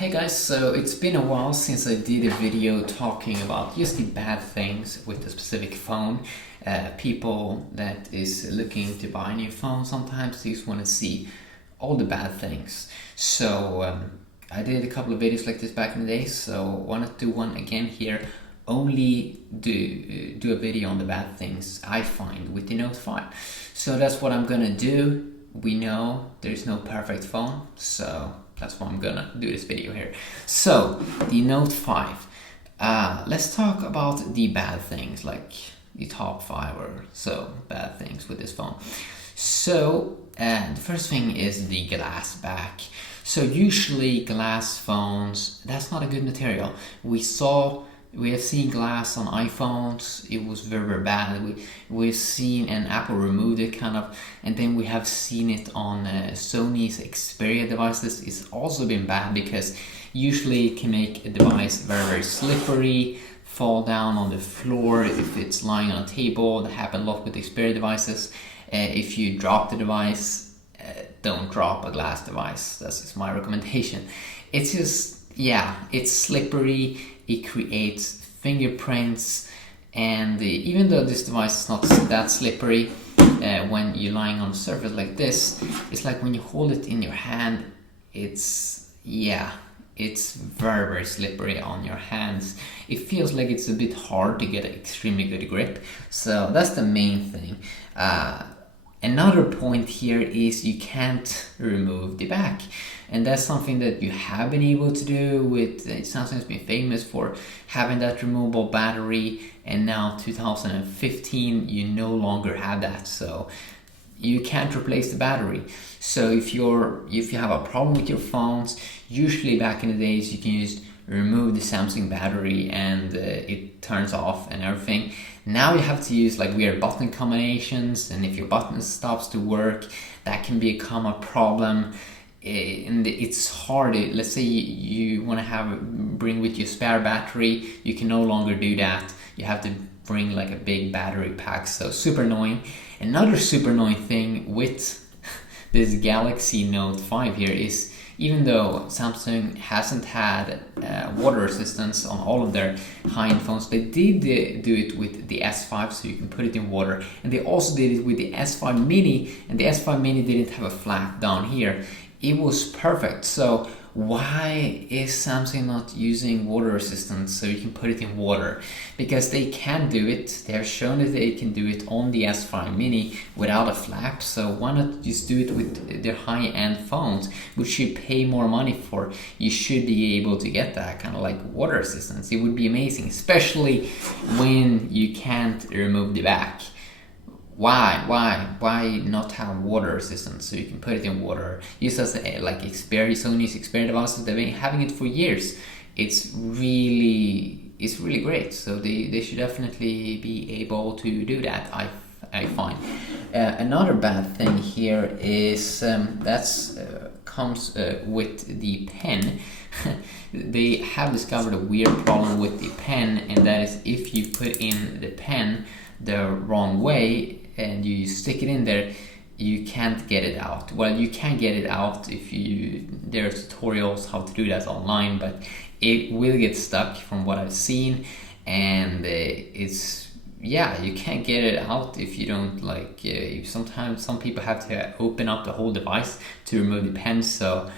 Hey guys, so it's been a while since I did a video talking about just the bad things with a specific phone. People that is looking to buy a new phone, sometimes they just want to see all the bad things. So I did a couple of videos like this back in the day, so wanted to do one again here. Only do a video on the bad things I find with the Note 5. So that's what I'm gonna do. We know there's no perfect phone, so that's why I'm gonna do this video here. So the Note 5. Let's talk about the bad things, like the top 5 or so bad things with this phone. So the first thing is the glass back. So usually glass phones, that's not a good material. We have seen glass on iPhones. It was very, very bad. We've seen, and Apple removed it kind of, and then we have seen it on Sony's Xperia devices. It's also been bad because usually it can make a device very, very slippery, fall down on the floor if it's lying on a table. That happened a lot with Xperia devices. If you drop the device, don't drop a glass device. That's just my recommendation. It's just, yeah, it's slippery. It creates fingerprints, and even though this device is not that slippery, when you're lying on a surface like this, it's like when you hold it in your hand, it's very, very slippery on your hands. It feels like it's a bit hard to get an extremely good grip. So that's the main thing. Another point here is you can't remove the back. And that's something that you have been able to do with Samsung's been famous for having that removable battery, and now 2015 you no longer have that, so you can't replace the battery. So if you have a problem with your phones, usually back in the days you can just remove the Samsung battery and it turns off and everything. Now you have to use like weird button combinations, and if your button stops to work, that can become a problem. And it's hard. Let's say you want to bring with your spare battery, you can no longer do that. You have to bring like a big battery pack, so super annoying. Another super annoying thing with this Galaxy Note 5 here is, even though Samsung hasn't had water resistance on all of their high-end phones, they did do it with the S5, so you can put it in water. And they also did it with the S5 Mini, and the S5 Mini didn't have a flap down here. It was perfect. So why is Samsung not using water resistance so you can put it in water? Because they can do it. They have shown that they can do it on the S5 Mini without a flap. So why not just do it with their high-end phones, which you pay more money for? You should be able to get that kind of like water resistance. It would be amazing, especially when you can't remove the back. Why not have water resistance so you can put it in water? Just as like Sony's Xperia devices, they've been having it for years. It's really great. So they should definitely be able to do that. I find. Another bad thing here is comes with the pen. They have discovered a weird problem with the pen, and that is if you put in the pen the wrong way and you stick it in there, you can't get it out. Well, you can get it out there are tutorials how to do that online, but it will get stuck from what I've seen, and you can't get it out if you don't sometimes some people have to open up the whole device to remove the pen, so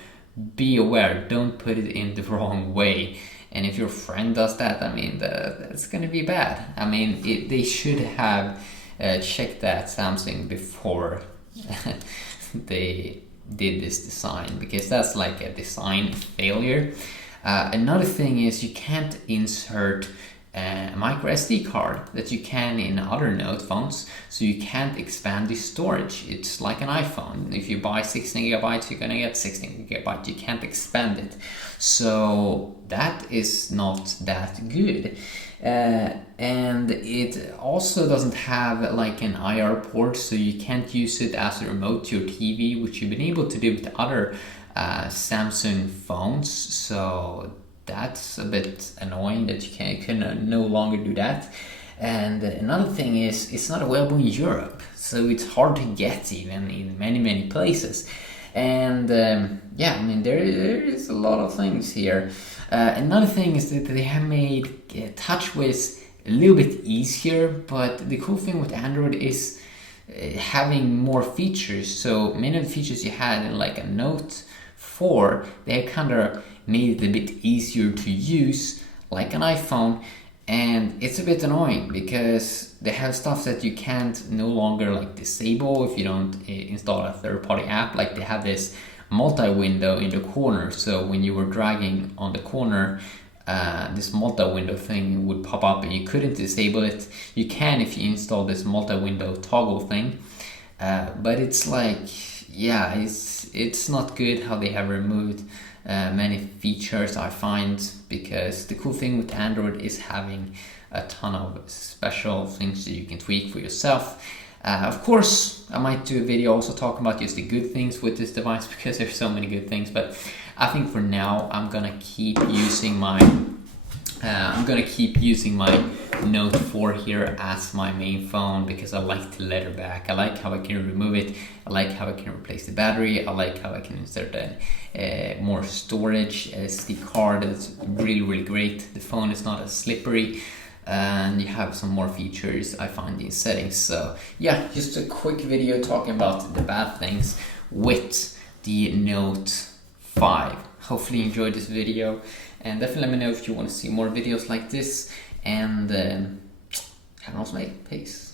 be aware, don't put it in the wrong way. And if your friend does that, I mean, that's gonna be bad. I mean, they should have checked that, Samsung, before they did this design, because that's like a design failure. Another thing is you can't insert a micro SD card that you can in other Note phones, so you can't expand the storage. It's like an iPhone. If you buy 16 gigabytes, you're gonna get 16 gigabytes. You can't expand it, so that is not that good. And it also doesn't have like an IR port, so you can't use it as a remote to your TV, which you've been able to do with other Samsung phones. So that's a bit annoying that you can no longer do that. And another thing is it's not available in Europe, so it's hard to get even in many places. And yeah, I mean, there is a lot of things here. Another thing is that they have made TouchWiz a little bit easier, but the cool thing with Android is having more features. So many of the features you had in like a Note 4, they kind of made it a bit easier to use like an iPhone. And it's a bit annoying because they have stuff that you can't no longer like disable if you don't install a third-party app. Like they have this multi-window in the corner, so when you were dragging on the corner, this multi-window thing would pop up and you couldn't disable it. You can if you install this multi-window toggle thing, but it's like, yeah, it's not good how they have removed many features, I find, because the cool thing with Android is having a ton of special things that you can tweak for yourself. Of course, I might do a video also talking about just the good things with this device because there's so many good things, but I think for now I'm gonna keep using my Note 4 here as my main phone because I like the leather back. I like how I can remove it. I like how I can replace the battery. I like how I can insert more storage SD card. That's really great. The phone is not as slippery, and you have some more features I find in settings. So yeah, just a quick video talking about the bad things with the Note 5. Hopefully you enjoyed this video, and definitely let me know if you want to see more videos like this, and have an awesome day. Peace.